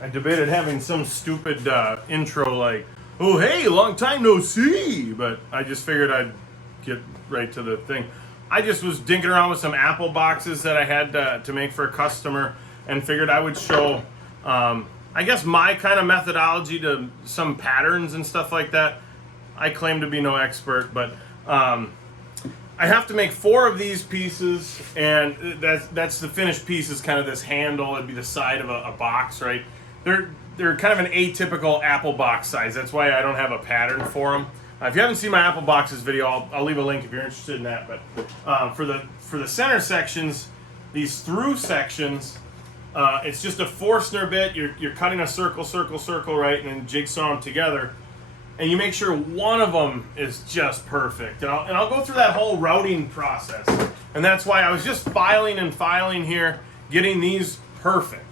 I debated having some stupid intro like, oh, hey, long time no see. But I just figured I'd get right to the thing. I just was dinking around with some apple boxes that I had to make for a customer and figured I would show, I guess, my kind of methodology to some patterns and stuff like that. I claim to be no expert, but I have to make 4 of these pieces, and that's the finished piece is kind of this handle. It'd be the side of a box, right? They're kind of an atypical apple box size. That's why I don't have a pattern for them. If you haven't seen my apple boxes video, I'll leave a link if you're interested in that. But for the center sections, these through sections, it's just a Forstner bit. You're cutting a circle, circle, circle, right, and then jigsaw them together. And you make sure one of them is just perfect. And I'll go through that whole routing process. And that's why I was just filing and filing here, getting these perfect.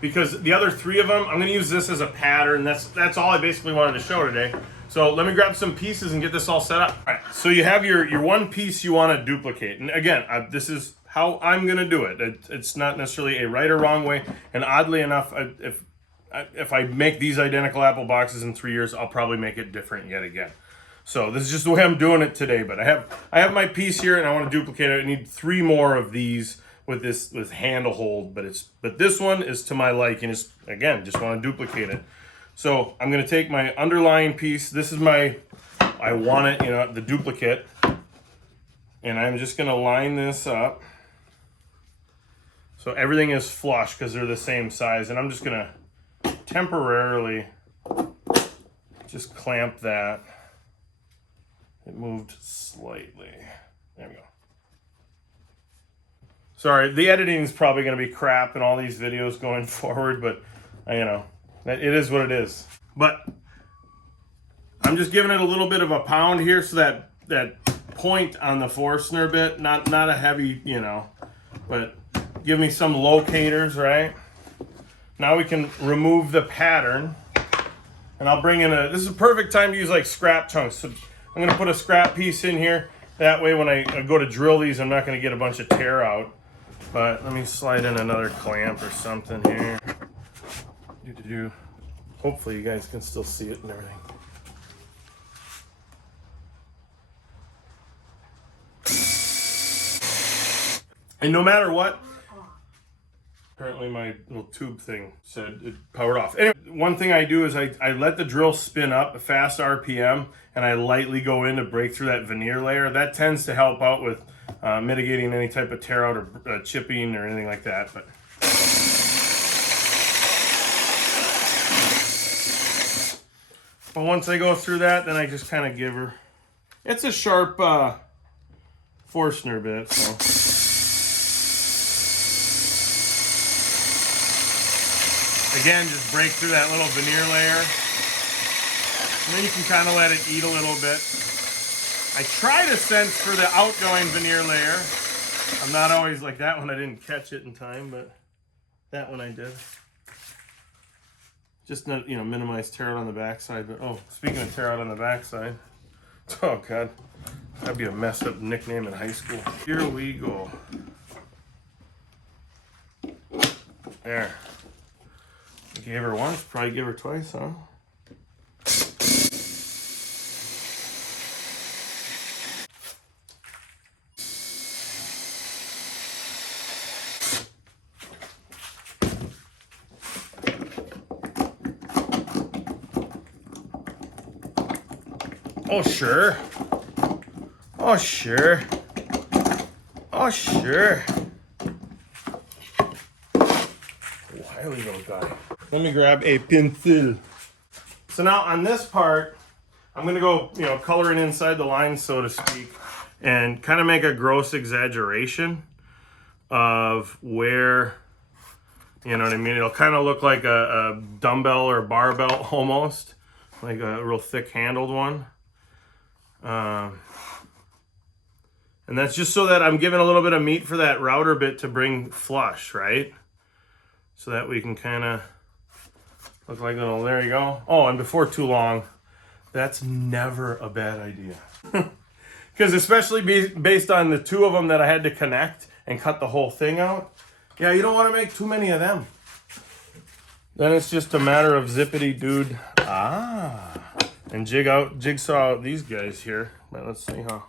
Because the other 3 of them, I'm going to use this as a pattern. That's all I basically wanted to show today. So let me grab some pieces and get this all set up. All right, so you have your one piece you want to duplicate. And again, this is how I'm going to do it. It's not necessarily a right or wrong way. And oddly enough, if I make these identical apple boxes in 3 years, I'll probably make it different yet again. So this is just the way I'm doing it today. But I have my piece here, and I want to duplicate it. I need 3 more of these with handle hold. But this one is to my liking. Just want to duplicate it. So I'm going to take my underlying piece. This is I want it, the duplicate. And I'm just going to line this up. So everything is flush because they're the same size. And I'm just going to temporarily just clamp that. It moved slightly. There we go. Sorry, the editing is probably going to be crap in all these videos going forward, but it is what it is. But I'm just giving it a little bit of a pound here so that point on the Forstner bit, not a heavy, but give me some locators, right? Now we can remove the pattern, and I'll bring in this is a perfect time to use like scrap chunks. So I'm going to put a scrap piece in here. That way when I go to drill these, I'm not going to get a bunch of tear out. But let me slide in another clamp or something here. Hopefully you guys can still see it and everything. And no matter what, apparently my little tube thing said it powered off. Anyway, one thing I do is I let the drill spin up a fast RPM, and I lightly go in to break through that veneer layer. That tends to help out with mitigating any type of tear out or chipping or anything like that. But once I go through that, then I just kind of give her. It's a sharp Forstner bit, so. Again, just break through that little veneer layer. And then you can kind of let it eat a little bit. I try to sense for the outgoing veneer layer. I'm not always like that one. I didn't catch it in time, but that one I did. Just not, minimize tear out on the backside. But speaking of tear out on the backside, oh god, that'd be a messed up nickname in high school. Here we go. There. Gave her once, probably give her twice, huh? Oh, sure. Oh, sure. Oh, sure. Wily little guy. Let me grab a pencil. So now on this part, I'm going to go, coloring inside the line, so to speak, and kind of make a gross exaggeration of where, you know what I mean? It'll kind of look like a dumbbell or barbell almost, like a real thick handled one. And that's just so that I'm giving a little bit of meat for that router bit to bring flush, right? So that we can kind of look like little, there you go. Oh, and before too long, that's never a bad idea. Because especially based on the 2 of them that I had to connect and cut the whole thing out. Yeah, you don't want to make too many of them. Then it's just a matter of zippity dude. And jigsaw out these guys here. But let's see how.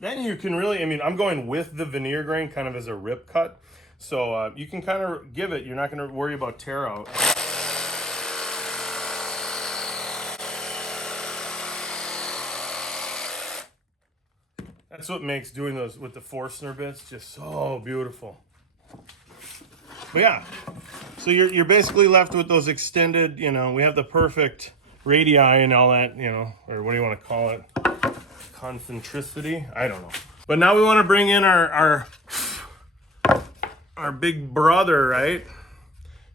Then you can really, I mean, I'm going with the veneer grain kind of as a rip cut. So you can kind of give it, you're not going to worry about tear out. That's what makes doing those with the Forstner bits just so beautiful. But yeah, so you're basically left with those extended, you know, we have the perfect radii and all that, you know, or what do you want to call it? Concentricity? I don't know. But now we want to bring in our big brother, right?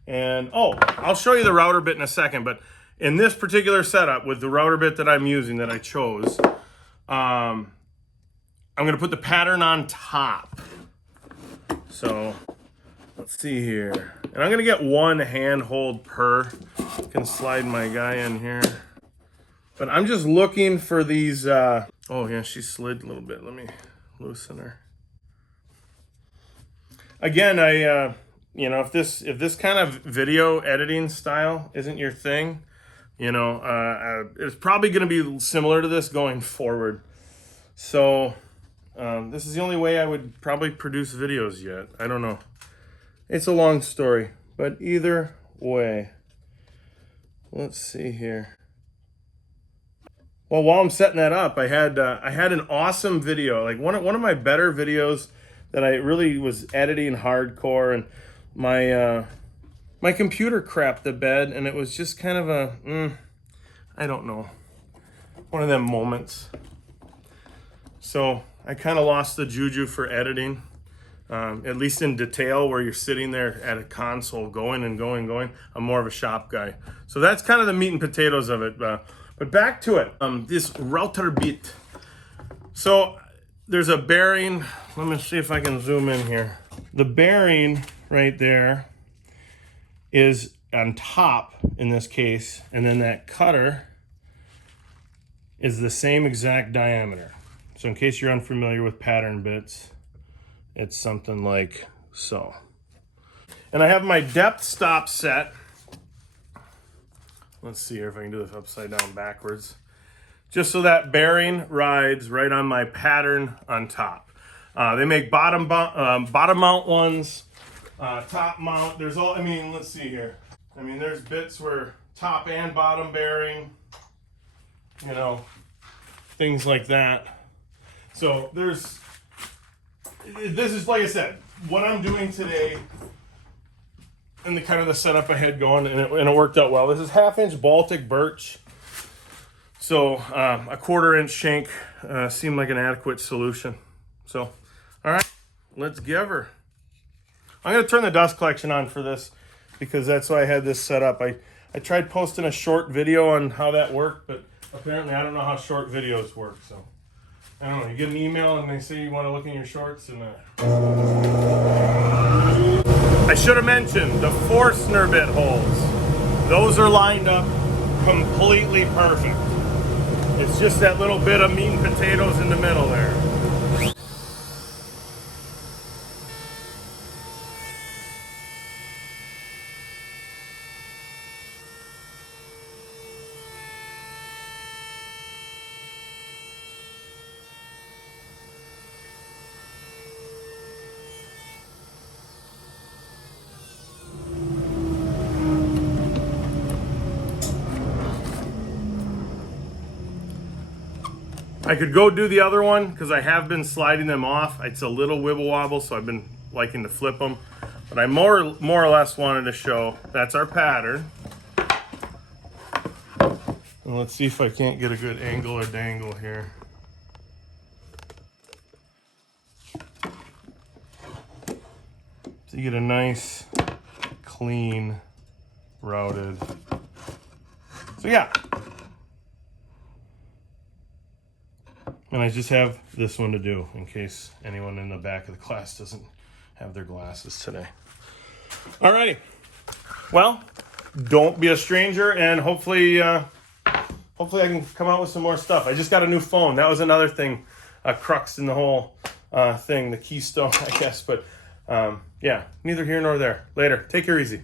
And I'll show you the router bit in a second, but in this particular setup with the router bit that I'm using that I chose, I'm going to put the pattern on top. So let's see here. And I'm going to get one hand hold per. Can slide my guy in here. But I'm just looking for these, oh yeah, she slid a little bit. Let me loosen her. Again, you know, if this kind of video editing style isn't your thing, you know, it's probably going to be similar to this going forward. So this is the only way I would probably produce videos yet. I don't know. It's a long story, but either way, let's see here. Well, while I'm setting that up, I had an awesome video, like one of my better videos that I really was editing hardcore, and my computer crapped the bed, and it was just kind of a I don't know, one of them moments. So I kind of lost the juju for editing, at least in detail, where you're sitting there at a console going and going and going. I'm more of a shop guy, so that's kind of the meat and potatoes of it. But back to it, this router bit. So there's a bearing. Let me see if I can zoom in here. The bearing right there is on top in this case, and then that cutter is the same exact diameter. So in case you're unfamiliar with pattern bits, it's something like so. And I have my depth stop set. Let's see here if I can do this upside down backwards. Just so that bearing rides right on my pattern on top. They make bottom mount ones, top mount. There's all, I mean, let's see here. I mean, there's bits where top and bottom bearing, you know, things like that. So this is, like I said, what I'm doing today and the kind of the setup I had going, and it worked out well. This is 1/2-inch Baltic birch. So a 1/4-inch shank seemed like an adequate solution. So, all right, let's give her. I'm gonna turn the dust collection on for this because that's why I had this set up. I tried posting a short video on how that worked, but apparently I don't know how short videos work. So I don't know. You get an email and they say you want to look in your shorts, and I should have mentioned the Forstner bit holes. Those are lined up completely perfect. It's just that little bit of meat and potatoes in the middle there. I could go do the other one because I have been sliding them off. It's a little wibble wobble, so I've been liking to flip them. But I more or less wanted to show that's our pattern. And let's see if I can't get a good angle or dangle here. So you get a nice, clean, routed. So yeah. And I just have this one to do in case anyone in the back of the class doesn't have their glasses today. Alrighty. Well, don't be a stranger, and hopefully I can come out with some more stuff. I just got a new phone. That was another thing, a crux in the whole thing, the keystone, I guess. But yeah, neither here nor there. Later. Take care easy.